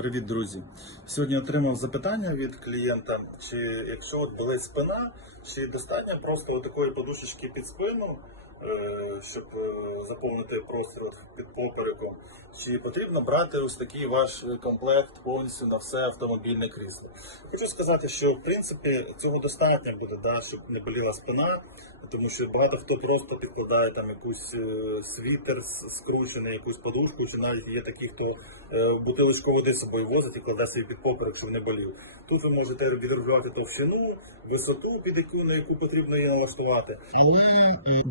Привіт, друзі! Сьогодні отримав запитання від клієнта, чи якщо от болить спина, чи достатньо просто такої подушечки під спину, щоб е, заповнити простір під попереком, чи потрібно брати ось такий ваш комплект повністю на все автомобільне крісло. Хочу сказати, що в принципі цього достатньо буде, да, щоб не боліла спина, тому що багато хто просто підкладає там якусь е, світер скручений, якусь подушку, чи навіть є такі, хто е, бутилочку води з собою возить і кладе собі під поперек, щоб не болів. Тут ви можете відрегулювати товщину, висоту, під яку на яку потрібно її налаштувати. Але е,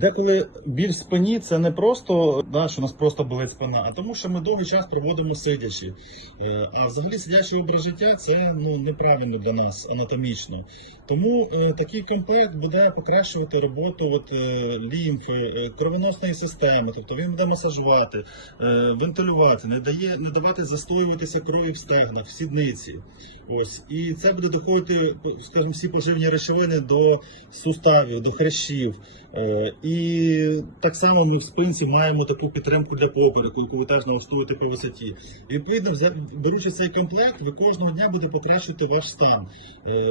біль в спині це не просто да, що у нас просто болить спина, а тому, що ми довгий час проводимо сидячи. Е, А взагалі сидячий образ життя це ну неправильно для нас анатомічно. Тому е, такий комплект буде покращувати роботу от, е, лімфи, кровоносної системи, тобто він буде масажувати, вентилювати, не дає не давати застоюватися крові в стегнах, в сідниці. Ось і це буде доходити, скажімо, всі поживні речовини до суставів, до хрящів. Е, так само ми в спинці маємо таку підтримку для попереку, яку ви теж налаштуєте по висоті. І, відповідно, беручи цей комплект, ви кожного дня буде покращувати ваш стан. Е,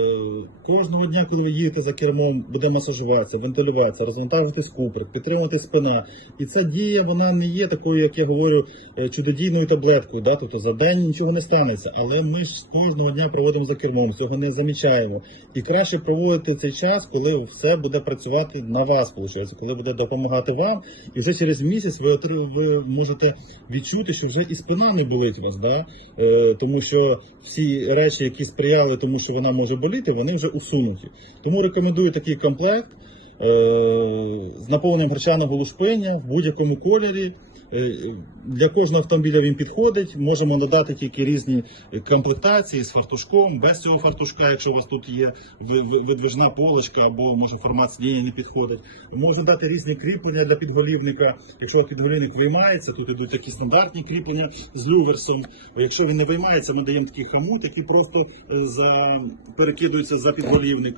Кожного дня, коли ви їдете за кермом, буде масажуватися, вентилюватися, розвантажуватись куприк, підтримувати спина. І ця дія вона не є такою, як я говорю, е, чудодійною таблеткою. Да? Тобто за день нічого не станеться. Але ми ж кожного дня проводимо за кермом, цього не замічаємо. І краще проводити цей час, коли все буде працювати на вас, виходить, коли буде допомагати вам. І вже через місяць ви ви можете відчути, що вже і спина не болить вас, да? е, тому що всі речі, які сприяли тому, що вона може боліти, вони вже усунуті. Тому рекомендую такий комплект з наповненням гречаного лушпиня в будь-якому кольорі. Е, Для кожного автомобіля він підходить. Можемо надати тільки різні комплектації з фартушком, без цього фартушка, якщо у вас тут є ви- ви- видвижна полочка або може формат сидіння не підходить. Можна дати різні кріплення для підголівника. Якщо підголівник виймається, тут ідуть такі стандартні кріплення з люверсом. Якщо він не виймається, ми даємо такий хамут, який просто е, за перекидується за підголівник.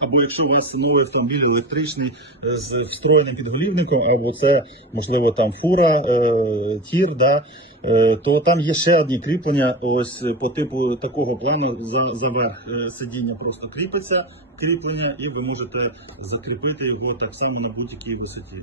Або якщо у вас новий автомобіль електричний з встроєним підголівником, або це можливо там фура, е, тір, да, е, то там є ще одні кріплення, ось е, по типу такого плану за, за верх сидіння просто кріпиться кріплення, і ви можете закріпити його так само на будь-якій висоті.